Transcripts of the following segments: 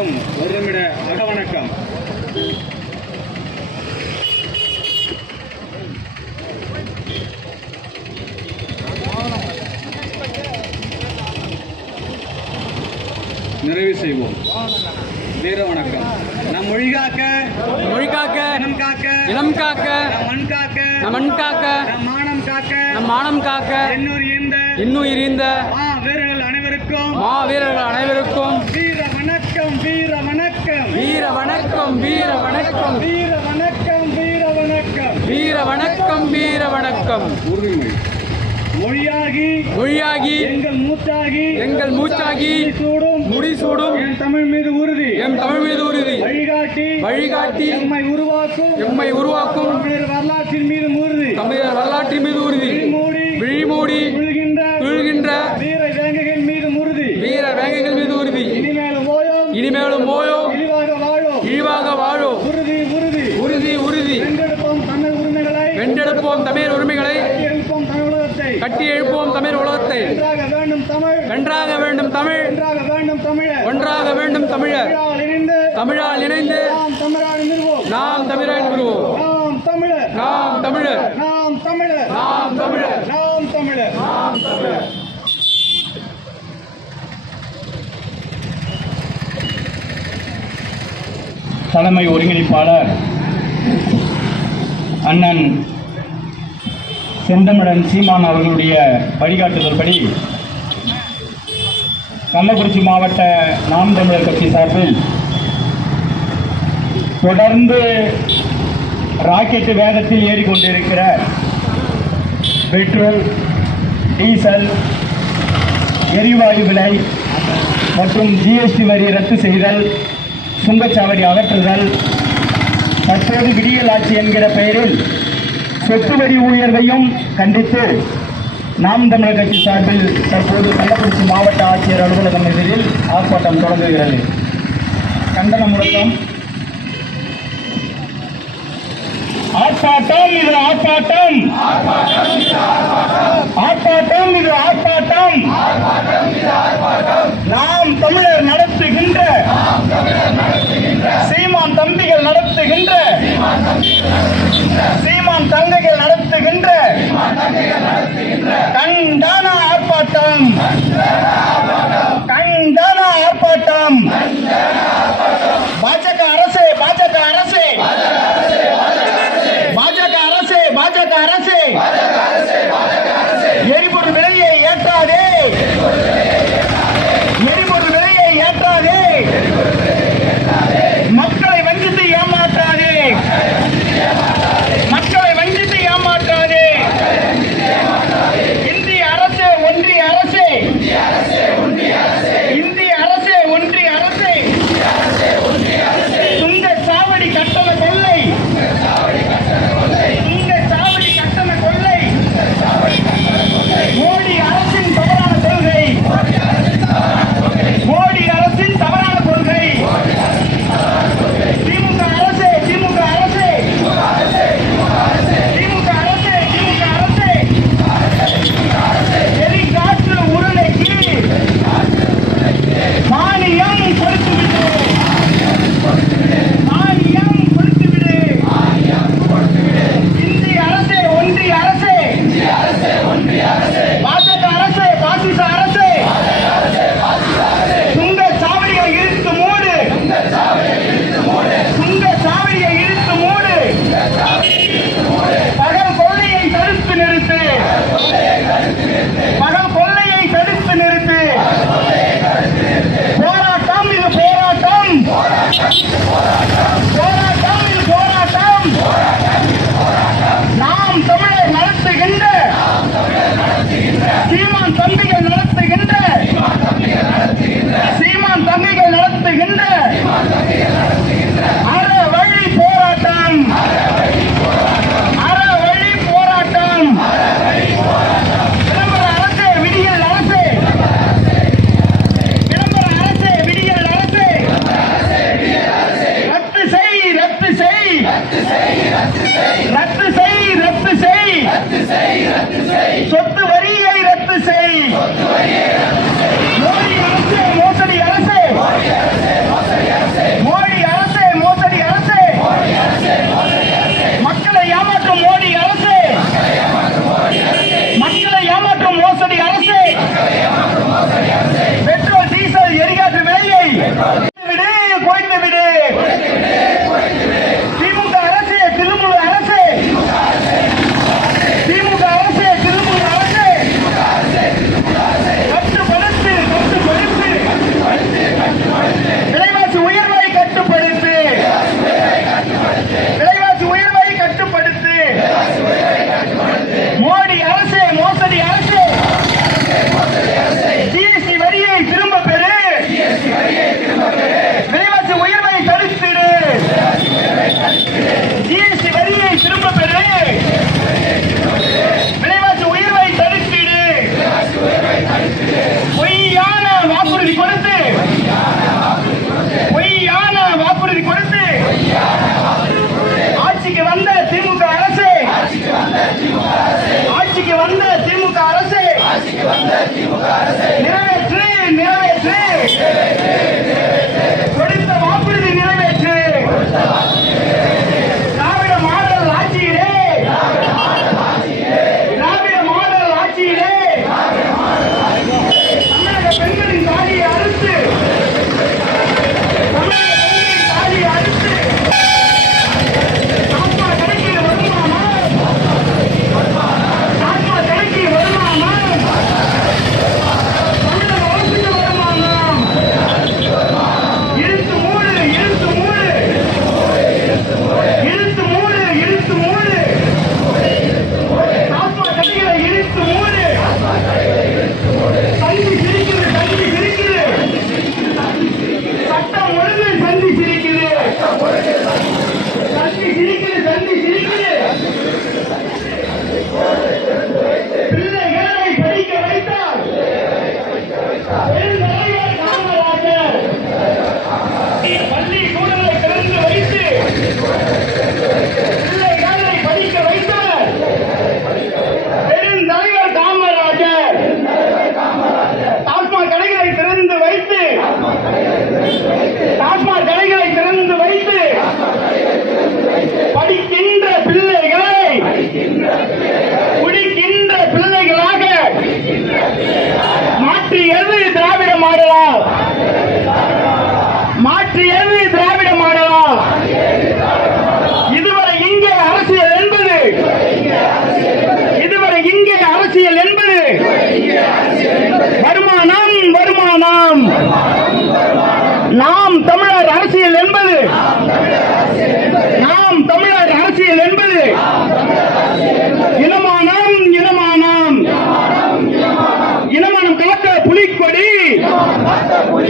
அனைவருக்கும் ஒரு நிமிட வணக்கம். நிறைவு செய்வோம். வீர வணக்கம். நம் மொழி காக்க மொழி காக்க இனம் காக்க இனம் காக்க நம் மண் காக்க நம் மண் காக்க நம் மானம் காக்க நம் மானம் காக்க எண்ணூர் ஈந்த இன்னுயிர் ஈந்த மா வீரர்கள் அனைவருக்கும் மா வீரர்கள் அனைவருக்கும் வீர வணக்கம் வணக்கம். வீர வணக்கம் வீர வணக்கம். வீர வணக்கம் வீர வணக்கம். வீர வணக்கம் வீர வணக்கம் மொழியாகி மொழியாகி எங்கள் மூச்சாகி எங்கள் மூச்சாகி சூடும். முடிசூடும் என் தமிழ் மீது உறுதி. எம் தமிழ் மீது உறுதி. வழிகாட்டி. வழிகாட்டி. எம்மை உருவாக்கும். எம்மை உருவாக்கும். தமிழர் வரலாற்றின் மீது உறுதி. தமிழர் வரலாற்றின் மீது உறுதி. மூடி விழிமூடி விழுகின்ற விழுகின்ற வீர வேங்கைகள் மீது உறுதி வீர வேங்கைகள் மீது உறுதி இனிமேலும் ஓயோம் இனிமேலும் ஓயோ இழிவாக வாழும் இழிவாக வாழோ உறுதி உறுதி உறுதி உறுதி வென்றெடுப்போம் தமிழ் உரிமைகளை வென்றெடுப்போம் தமிழ் உரிமைகளை எழுப்போம் தமிழ் உலகத்தை கட்டி எழுப்போம் தமிழ் உலகத்தை வென்றாக வேண்டும் தமிழ் வென்றாக வேண்டும் தமிழ் வென்றாக வேண்டும் தமிழர் ஒன்றாக வேண்டும் தமிழர் தமிழால் இணைந்து இணைந்து நாம் தமிழால் நிறுவோம் நாம் தமிழர் விடுவோம் நாம் தமிழர். நாம் தமிழர். நாம் தமிழர். நாம் தமிழர். நாம் தமிழர். நாம் தமிழர். தலைமை ஒருங்கிணைப்பாளர் அண்ணன் செந்தமிழன் சீமான் அவர்களுடைய வழிகாட்டுதல்படி கள்ளக்குறிச்சி மாவட்ட நாம் தமிழர் கட்சி சார்பில் தொடர்ந்து ராக்கெட்டு வேகத்தில் ஏறிக்கொண்டிருக்கிற பெட்ரோல் டீசல் எரிவாயு விலை மற்றும் ஜிஎஸ்டி வரி ரத்து செய்தல் சுங்கச்சாவடி அகற்றுதல். தற்போது விடியல் ஆட்சி என்கிற பெயரில் சொத்து வரி உயர்வையும் கண்டித்து நாம் தமிழர் கட்சி சார்பில் தற்போது கள்ளக்குறிச்சி மாவட்ட ஆட்சியர் அலுவலகம் எதிரில் ஆர்ப்பாட்டம் தொடங்குகிறது. கண்டன முழக்கம். ஆர்ப்பாட்டம் இது ஆர்ப்பாட்டம். ஆர்ப்பாட்டம் இது ஆர்ப்பாட்டம். நாம் தமிழர் நடத்துகின்ற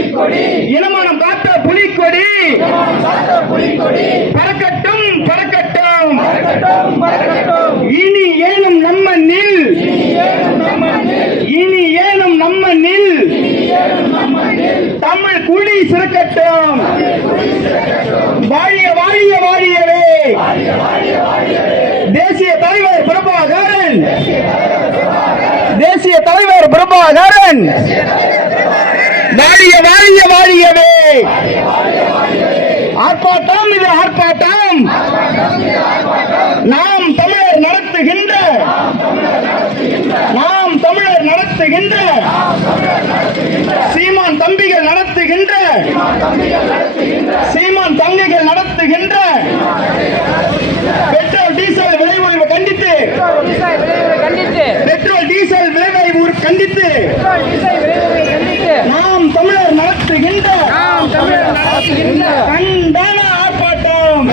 இனமானம் காத்த புலிக்கொடி. பறக்கட்டும் பறக்கட்டும். இனி ஏனும் நம்ம நில். இனி ஏனும் நம்ம நில். தமிழ் குடி சிறக்கட்டும். வாழிய வாழிய வாழியவே. தேசிய தலைவர் பிரபாகரன். தேசிய தலைவர் பிரபாகரன். வாழிய வாழிய வாழியவே. ஆர்ப்பாட்டம் இது ஆர்ப்பாட்டம். நாம் தமிழர் நடத்துகின்ற நாம் தமிழர் நடத்துகின்ற சீமான் தம்பிகள் நடத்துகின்ற சீமான் தங்கைகள் நடத்துகின்ற பெட்ரோல் டீசல் விலை உயர்வு கண்டித்து பெட்ரோல் டீசல் விலை உயர்வு கண்டித்து நாம் நடத்துகின்ற கண்டன ஆர்ப்பாட்டம்.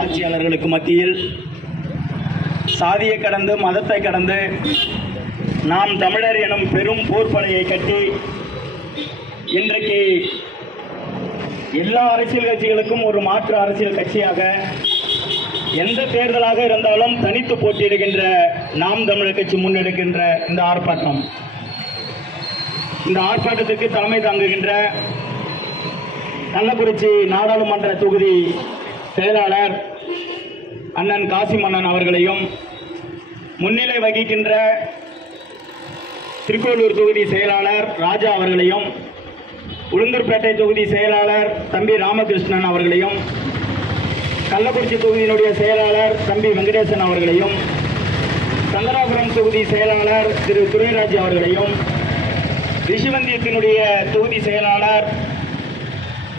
ஆட்சியாளர்களுக்கு மத்தியில் சாதியை கடந்து மதத்தை கடந்து நாம் தமிழர் எனும் பெரும் போர்ப்படையை கட்டி இன்றைக்கு எல்லா அரசியல் கட்சிகளுக்கும் ஒரு மாற்று அரசியல் கட்சியாக எந்த தேர்தலாக இருந்தாலும் தனித்து போட்டியிடுகின்ற நாம் தமிழர் கட்சி முன்னெடுக்கின்ற இந்த ஆர்ப்பாட்டம். இந்த ஆர்ப்பாட்டத்துக்கு தலைமை தாங்குகின்ற கள்ளக்குறிச்சி நாடாளுமன்ற தொகுதி செயலாளர் அண்ணன் காசி மன்னன் அவர்களையும் முன்னிலை வகிக்கின்ற திருக்கோளூர் தொகுதி செயலாளர் ராஜா அவர்களையும் உளுந்தூர்பேட்டை தொகுதி செயலாளர் தம்பி ராமகிருஷ்ணன் அவர்களையும் கள்ளக்குறிச்சி தொகுதியினுடைய செயலாளர் தம்பி வெங்கடேசன் அவர்களையும் சங்கராபுரம் தொகுதி செயலாளர் திரு துரைராஜ் அவர்களையும் ரிஷிவந்தியத்தினுடைய தொகுதி செயலாளர்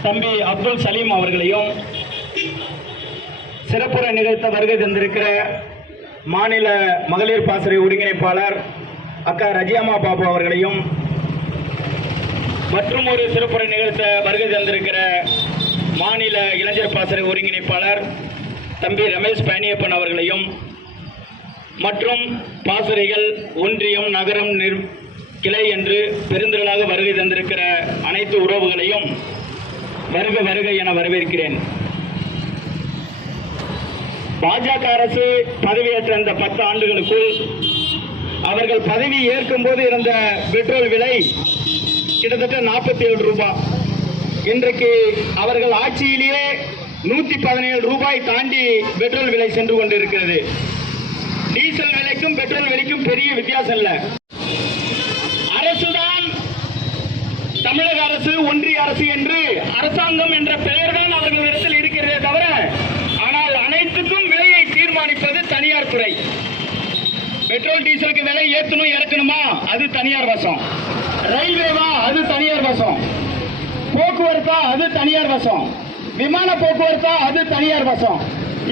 தம்பி அப்துல் சலீம் அவர்களையும் சிறப்புரை நிகழ்த்த வருகை தந்திருக்கிற மாநில மகளிர் பாசறை ஒருங்கிணைப்பாளர் அக்கா ரஜியாமா பாபு அவர்களையும் மற்றும் ஒரு சிறப்புரை நிகழ்த்த வருகை தந்திருக்கிற மாநில இளைஞர் பாசறை ஒருங்கிணைப்பாளர் தம்பி ரமேஷ் பழனியப்பன் அவர்களையும் மற்றும் பாசறைகள் ஒன்றியம் நகரம் நிர் கிளை என்று பெருந்திரளாக வருகை தந்திருக்கிற அனைத்து உறவுகளையும் வருக வருக என வரவேற்கிறேன். பாஜக அரசு பதவியேற்ற இந்த பத்து ஆண்டுகளுக்குள் அவர்கள் பதவி ஏற்கும் போது இருந்த பெட்ரோல் விலை கிட்டத்தட்ட நாற்பத்தி ஏழு ரூபாய் இன்றைக்கு அவர்கள் ஆட்சியிலேயே நூத்தி பதினேழு ரூபாய் தாண்டி பெட்ரோல் விலை சென்று கொண்டிருக்கிறது. டீசல் விலைக்கும் பெட்ரோல் விலைக்கும் பெரிய வித்தியாசம் இல்லை. தமிழக அரசு ஒன்றிய அரசு என்று அரசாங்கம் என்ற பெயர் தான் அவர்களிடத்தில் இருக்கிறதே தவிர ஆனால் அனைத்துக்கும் விலையை தீர்மானிப்பது தனியார் துறை. பெட்ரோல் டீசலுக்கு விலை ஏற்றணும் இறக்கணுமா? அது தனியார் வசம். ரயில்வேவா அது தனியார் வசம். போக்குவரத்தா அது தனியார் வசம். விமான போக்குவரத்தா அது தனியார் வசம்.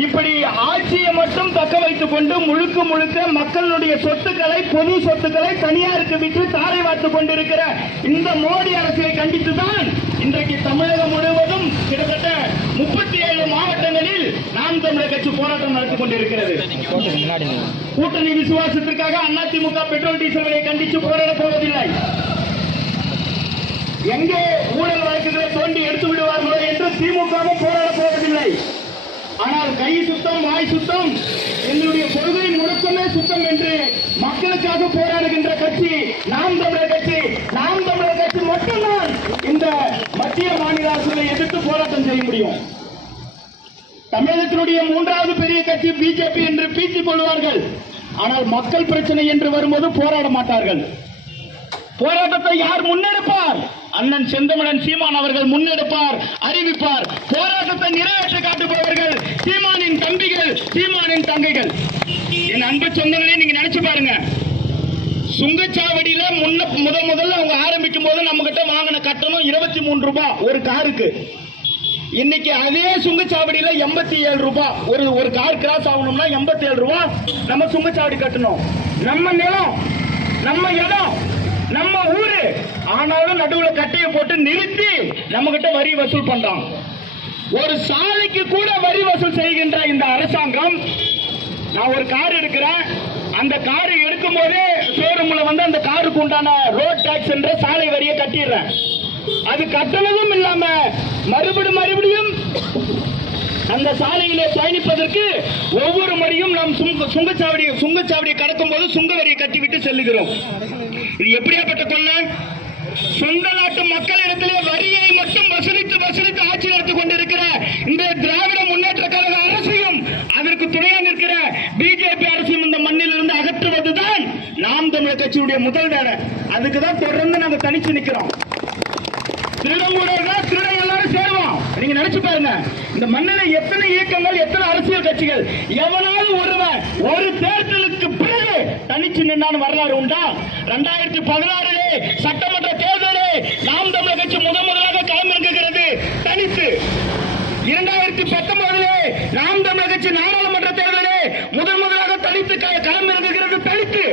இப்படி ஆட்சியை மட்டும் தக்க வைத்துக் கொண்டு முழுக்க முழுக்க மக்களுடைய சொத்துக்களை பொது சொத்துக்களை தனியாருக்கு விட்டு தாரை வார்த்துக் கொண்டிருக்கிற இந்த மோடி அரசை கண்டித்து தான் இன்றைக்கு தமிழகம் முழுவதும் கிட்டத்தட்ட முப்பத்தி ஏழு மாவட்டங்களில் நாம் தமிழர் கட்சி போராட்டம் நடத்தி கொண்டிருக்கிறது. கூட்டணி விசுவாசத்திற்காக அதிமுக பெட்ரோல் டீசல் விலையை கண்டித்து போராட போவதில்லை. எங்கே ஊழல் வழக்குகளை தோண்டி எடுத்து விடுவார்களோ என்று திமுகவும் போராட போவதில்லை. ஆனால் கை சுத்தம் வாய் சுத்தம் என்னுடைய கொள்கை முடக்கமே சுத்தம் என்று மக்களுக்காக போராடுகின்ற கட்சி நாம் தமிழர் கட்சி நாம் தமிழர் கட்சி மட்டும்தான் இந்த மத்திய மாநில அரசுகளை எதிர்த்து போராட்டம் செய்ய முடியும். தமிழகத்தினுடைய மூன்றாவது பெரிய கட்சி பிஜேபி என்று பீச்சிக் கொள்வார்கள். ஆனால் மக்கள் பிரச்சனை என்று வரும்போது போராட மாட்டார்கள். போராட்டத்தை யார் முன்னெடுப்பார்? அண்ணன் செந்தமிழன் சீமான் அவர்கள் முன்னெடுப்பார் அறிவிப்பார். போராட்டத்தை நிறைவேற்ற காட்டுபவர்கள் சீமானின் தம்பிகள் சீமானின் தங்கைகள். என் அன்பு சொந்தங்களே நீங்க நினைச்சு பாருங்க. சுங்கச்சாவடியில முன்ன முத முதல்ல அவங்க ஆரம்பிக்கும் போது நம்ம கிட்ட வாங்கின கட்டணம் இருபத்தி மூணு ரூபாய் ஒரு காருக்கு. இன்னைக்கு அதே சுங்கச்சாவடியில எண்பத்தி ஏழு ரூபாய். ஒரு ஒரு கார் கிராஸ் ஆகணும்னா எண்பத்தி ஏழு ரூபாய் நம்ம சுங்கச்சாவடி கட்டணும். நம்ம நிலம் நம்ம இடம் நம்ம ஊரு. ஆனாலும் நடுவுல கட்டையை போட்டு நிறுத்தி நம்ம கிட்ட வரி வசூல் பண்றான். ஒரு சாலைக்கு கூட வரி வசூல் செய்கின்ற இந்த அரசாங்கம் நான் ஒரு கார் எடுக்கிறேன். அந்த கார் எடுக்கும் போதே ஷோரூம்ல வந்து அந்த காருக்கு உண்டான ரோட் டாக்ஸ் என்ற சாலை வரியை கட்டிடுறேன். அது கட்டணமும் இல்லாம மறுபடியும் மறுபடியும் அந்த சாலையிலே பயணிப்பதற்கு ஒவ்வொரு முறையும் நாம் சுங்க சுங்கச்சாவடி சுங்கச்சாவடியை கடக்கும் போது சுங்க வரியை கட்டிவிட்டு செல்லுகிறோம். இது எப்படியாப்பட்ட கொள்ள? சொந்த நாட்டு மக்களிடத்திலே வரி மட்டும் வசூலித்து வசூலித்து ஆட்சி நடத்திக் கொண்டிருக்கிற இந்த திராவிட முன்னேற்ற கழக அரசையும் அதற்கு துணையாக நிற்கிற பிஜேபி அரசையும் இந்த மண்ணில் இருந்து அகற்றுவதுதான் நாம் தமிழர் கட்சியுடைய முதல் வேலை அதுக்குதான் தொடர்ந்து நாங்க தனிச்சு நிக்கிறோம். திருடம் கூட எல்லாரும் சேருவோம். நீங்க நினைச்சு பாருங்க இந்த மண்ணில எத்தனை இயக்கங்கள் எத்தனை அரசியல் கட்சிகள் எவனாவது ஒருவன் ஒரு தேர்தலுக்கு பிறகு தனிச்சு நின்னான்னு வரலாறு உண்டா? ரெண்டாயிரத்தி பதினாறுலே சட்டமன்ற தேர்தலே நாம் தமிழர் கட்சி முத முதலாக களமிறங்குகிறது தனித்து இரண்டாயிரத்தி பத்தொன்பதிலே நாம் தமிழர் கட்சி நாடாளுமன்ற தேர்தலே முதன் முதலாக தனித்து க- களமிறங்குகிறது தனித்து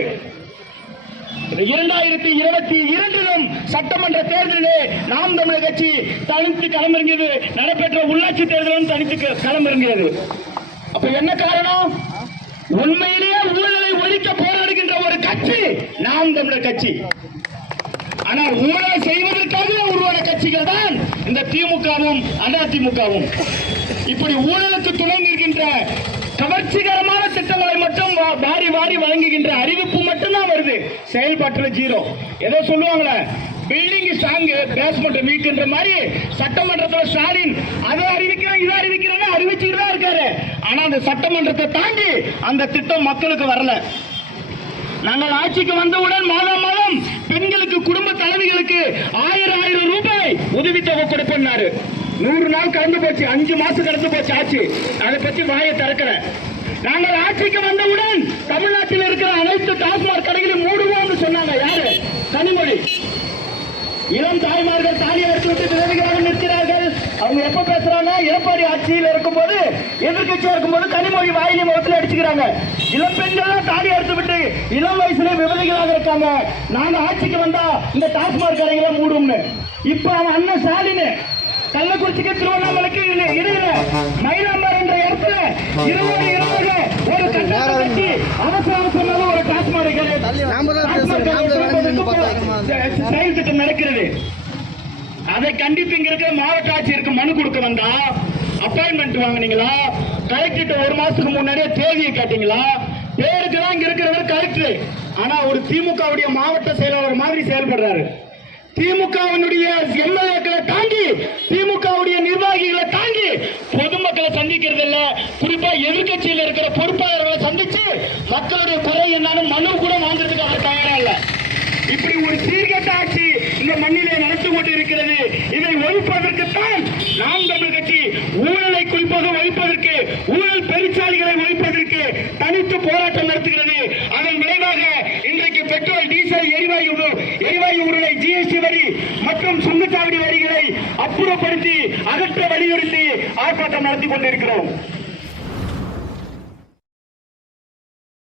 இரண்டாயிரத்தி இருபத்தி இரண்டிலும் சட்டமன்ற தேர்தலிலே நாம் தமிழர் கட்சி தனித்து களமிறங்கியது நடைபெற்ற உள்ளாட்சி தேர்தலும் தனித்து க- களமிறங்கியது. அப்ப என்ன காரணம்? உண்மையிலேயே ஊழலை ஒழிக்க போராடுகின்ற ஒரு கட்சி நாம் தமிழர் கட்சி. ஆனால் ஊழலை செய்வதற்காக உருவான கட்சிகள் தான் இந்த திமுகவும் அதிமுகவும் இப்படி ஊழலுக்கு துணை நிற்கின்ற கவர்ச்சிகரமான திட்டங்களை மட்டும் வாரி வாரி வழங்குகின்ற அறிவிப்பு மட்டும்தான் வருது. செயல்பாட்டுல ஜீரோ. ஏதோ சொல்லுவாங்களே பில்டிங் ஸ்ட்ராங் பேஸ்மெண்ட் வீக்குன்ற மாதிரி சட்டமன்றத்தில் ஸ்டாலின் அதை அறிவிக்கிறோம் இதை அறிவிக்கிறோம்னு அறிவிச்சுட்டு தான் இருக்காரு. ஆனா அந்த சட்டமன்றத்தை தாண்டி அந்த திட்டம் மக்களுக்கு வரல. நாங்கள் ஆட்சிக்கு வந்தவுடன் மாதம் மாதம் பெண்களுக்கு குடும்ப தலைவிகளுக்கு ஆயிரம் ஆயிரம் ரூபாய் உதவித்தொகை கொடுப்பேன்னாரு நூறு நாள் கடந்து போச்சு அஞ்சு மாசம் கடந்து போச்சு ஆட்சி. அதை பத்தி வாயை திறக்கிறேன் நாங்கள் ஆட்சிக்கு வந்தவுடன் தமிழ்நாட்டில் இருக்கிற அனைத்து டாஸ்மாக் கடைகளையும் மூடுவோம் சொன்னாங்க. யாரு? கனிமொழி. இளம் தாய்மார்கள் தாலியை எடுத்து விட்டு விதவிகளாக நிற்கிறார்கள். அவங்க எப்ப பேசுறாங்க? எடப்பாடி ஆட்சியில் இருக்கும்போது இருக்கும் இருக்கும்போது கனிமொழி வாயிலை முகத்தில் அடிச்சுக்கிறாங்க. இளம் பெண்கள் தாலி எடுத்து விட்டு இளம் வயசுல விபதிகளாக இருக்காங்க. நாங்க ஆட்சிக்கு வந்தா இந்த டாஸ்மாக் கடைகளை மூடும்னு. இப்ப அவன் அண்ணன் ஸ்டாலின். கள்ளக்குறிச்சிக்கு திருவண்ணாமலைக்கு இடையில- மயிலாம்பாறை என்ற இடத்துல இருபது இருபது ஒரு கட்டணம் கட்டி அவசர அவசரமாக ஒரு டாஸ்மாக். செயல் திட்டம் நடக்கிறது. அதை இருக்கிற மாவட்ட ஆட்சியருக்கு மனு கொடுக்க வந்தா அப்பாயின்மெண்ட் வாங்குனீங்களா? கலெக்டர் ஒரு மாசத்துக்கு முன்னாடியே தேதியை கேட்டீங்களா? பேருக்கு தான் இங்க இருக்கிறவர் கலெக்டர் ஆனா ஒரு திமுகவுடைய மாவட்ட செயலாளர் மாதிரி செயல்படுறாரு. திமுகவினுடைய எம்எல்ஏக்களை தாங்கி திமுகவுடைய நிர்வாகிகளை தாங்கி பொதுமக்களை சந்திக்கிறது இல்ல குறிப்பா எதிர்கட்சியில் இருக்கிற பொறுப்பாளர்களை சந்திச்சு மக்களுடைய குறை என்னன்னு மனு கூட வாங்குறதுக்கு அவர் தயாரா இல்ல. இப்படி ஒரு சீர்கட்ட ஆட்சி இந்த மண்ணிலே நடந்து கொண்டு இருக்கிறது இதை ஒழிப்பதற்குத்தான் நாம் தமிழ் கட்சி ஊழலை குறிப்பாக ஒழிப்பதற்கு ஊழல் பெருச்சாலிகளை ஒழிப்பதற்கு தனித்து போராட்டம் நடத்துகிறது. அதன் விளைவாக எரிவாயு எரிவாயு உருளை ஜிஎஸ்டி வரி மற்றும் சுங்கச்சாவடி வரிகளை அப்புறப்படுத்தி அகற்ற வலியுறுத்தி ஆர்ப்பாட்டம் நடத்தி கொண்டிருக்கிறோம்.